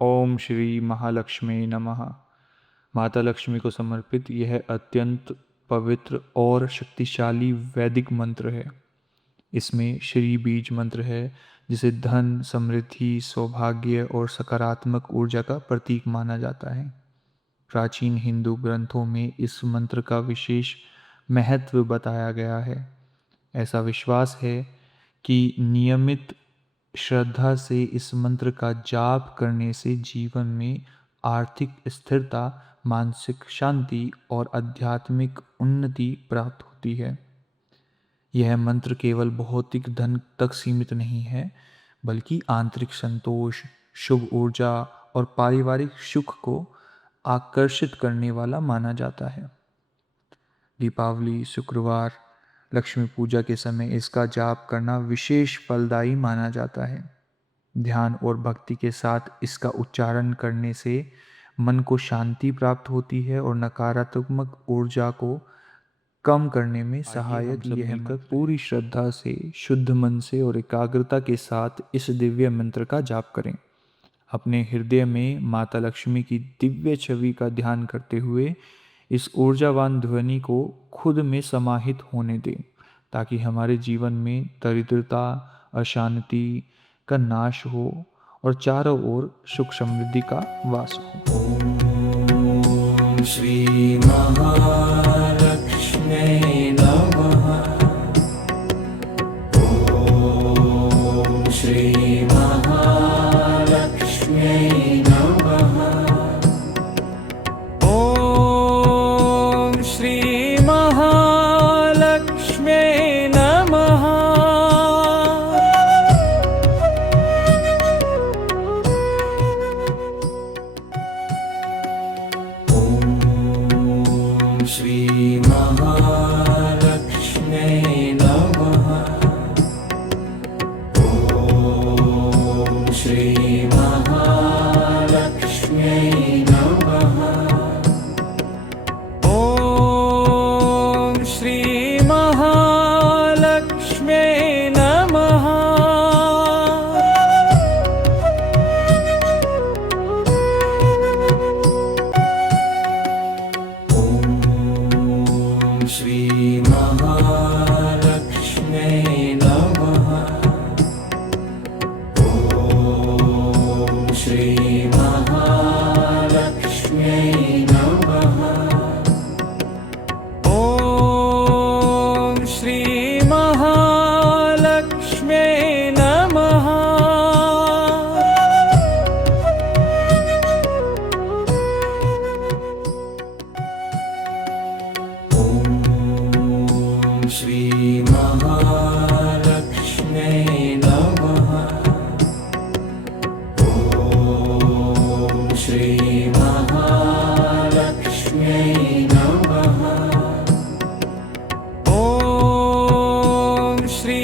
ओम श्री महालक्ष्मी नमः। माता लक्ष्मी को समर्पित यह अत्यंत पवित्र और शक्तिशाली वैदिक मंत्र है। इसमें श्री बीज मंत्र है, जिसे धन, समृद्धि, सौभाग्य और सकारात्मक ऊर्जा का प्रतीक माना जाता है। प्राचीन हिंदू ग्रंथों में इस मंत्र का विशेष महत्व बताया गया है। ऐसा विश्वास है कि नियमित श्रद्धा से इस मंत्र का जाप करने से जीवन में आर्थिक स्थिरता, मानसिक शांति और आध्यात्मिक उन्नति प्राप्त होती है। यह मंत्र केवल भौतिक धन तक सीमित नहीं है, बल्कि आंतरिक संतोष, शुभ ऊर्जा और पारिवारिक सुख को आकर्षित करने वाला माना जाता है। दीपावली, शुक्रवार, लक्ष्मी पूजा के समय इसका जाप करना विशेष फलदायी माना जाता है। ध्यान और भक्ति के साथ इसका उच्चारण करने से मन को शांति प्राप्त होती है और नकारात्मक ऊर्जा को कम करने में सहायक यह मंत्र पूरी श्रद्धा से, शुद्ध मन से और एकाग्रता के साथ इस दिव्य मंत्र का जाप करें। अपने हृदय में माता लक्ष्मी की दिव्य छवि का ध्यान करते हुए इस ऊर्जावान ध्वनि को खुद में समाहित होने दें, ताकि हमारे जीवन में दरिद्रता, अशांति का नाश हो और चारों ओर सुख समृद्धि का वास हो। ओम श्री महालक्ष्मी नमः। ओम श्री महालक्ष्मी नमः। ओम श्री महालक्ष्मी नमः। ओम श्री महालक्ष्मी नमः। ओम श्री महालक्ष्मी नमः। ओम श्री महालक्ष्मी नमः। ओम श्री महालक्ष्मी नमः। ओम श्री महालक्ष्मी नमः। ओम श्री महालक्ष्मी नमः। ओम श्री महालक्ष्मी नमः। ओम श्री महालक्ष्मी नमः। ओम श्री महालक्ष्मी नमः। ओम श्री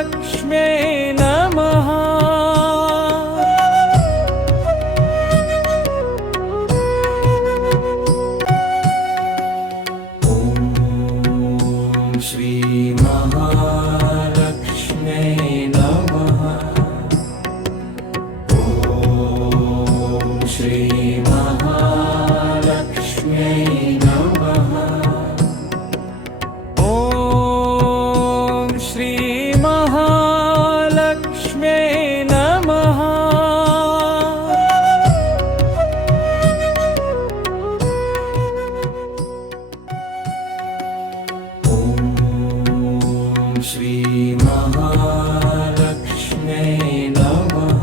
महालक्ष्मी नमः। ओम श्री महालक्ष्मी नमः। ओम श्री महालक्ष्मी नमः। ओम श्री महालक्ष्मी नमः।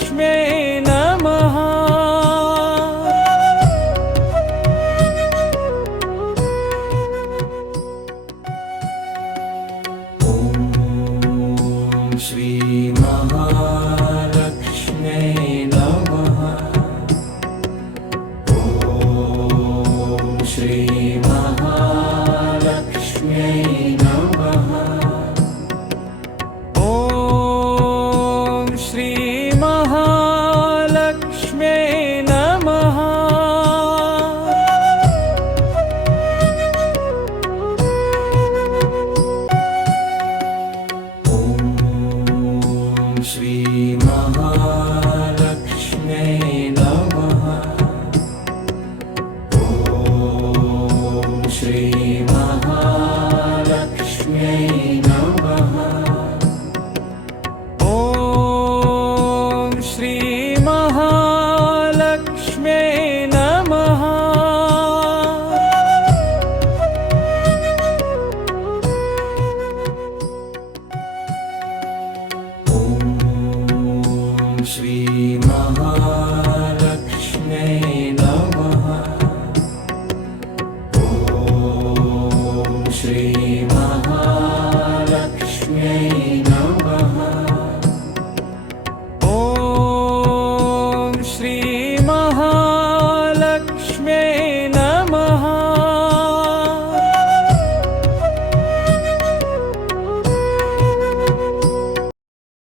नमः। ॐ श्री महालक्ष्म्यै नमः। ॐ श्री महालक्ष्म्यै नमः। ॐ श्री महालक्ष्म्यै नमः। ॐ श्री महालक्ष्म्यै नमः। ॐ श्री महालक्ष्म्यै नमः। ॐ श्री महालक्ष्म्यै नमः। ॐ श्री महालक्ष्म्यै